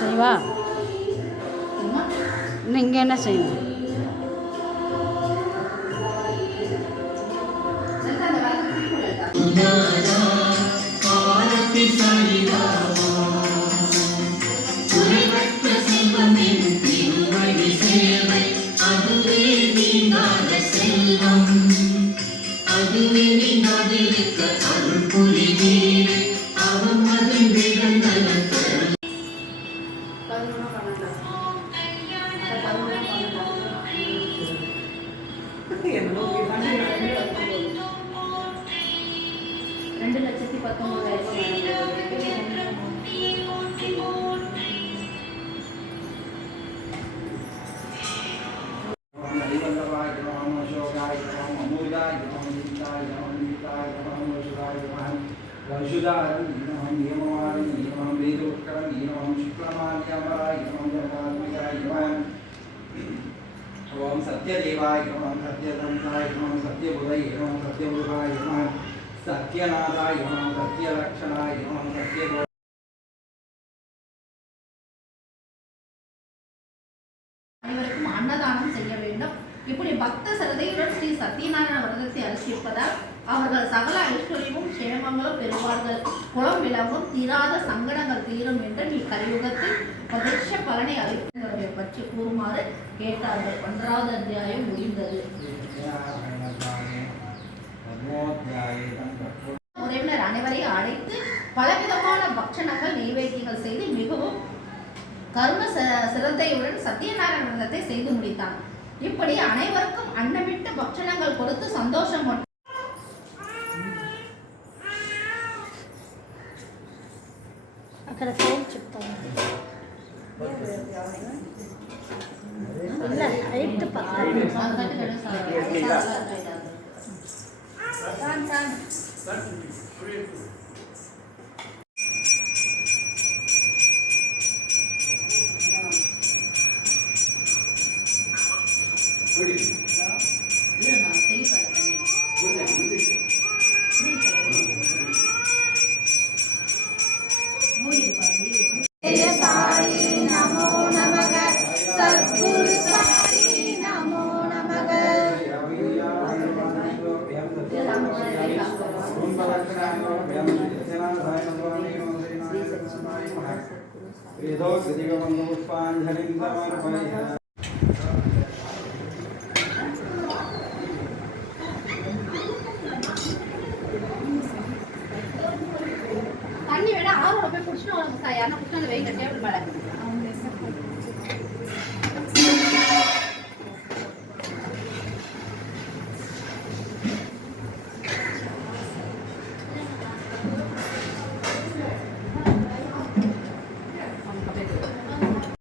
செய்வா நீங்கள் என்ன செய்யணும்? ओम सत्यदेवाय नमः, सत्यधन्ताय नमः, सत्यबुधये नमः, सत्यबुधाय नमः, सत्यनाथाय नमः, सत्यलक्षणाय नमः, सत्यगो அனைவருக்கும் அன்னதானம் செய்ய வேண்டும். இப்படி பக்த சிரதையுடன் ஸ்ரீ சத்யநாராயண விரதத்தை அனுஷ்டிப்பதால் அவர்கள் சகல ஐஸ்வர்யமும் சேமங்களும் பெறுவார்கள். குலம் விளங்கும், தீராத சங்கடங்கள் தீரும் என்று நீ கலியுகத்தில் பிரதட்ச பலனை அளிப்பதை பற்றி கூறுமாறு கேட்டார்கள். 1வது அத்தியாயம் முடிந்தது. உறவினர் அனைவரையும் அழைத்து பலவிதமான பக்ஷணங்கள் நைவேத்தியங்கள் செய்து மிகவும் கருண சிரத்தையுடன் சத்யநாராயண விரதத்தை செய்து முடித்தான். இப்படி அனைவருக்கும் அன்னமிட்டு பக்ஷணங்கள் கொடுத்து சந்தோஷம் అక్కడ ఫోన్ చెప్తాను ಇಲ್ಲ ಹೈಟ್ தண்ணி வேணா ஆரோட போய் குடிச்சுட்டு உனக்கு யாரும் குடிச்சு வெயில் கட்டியா மேலே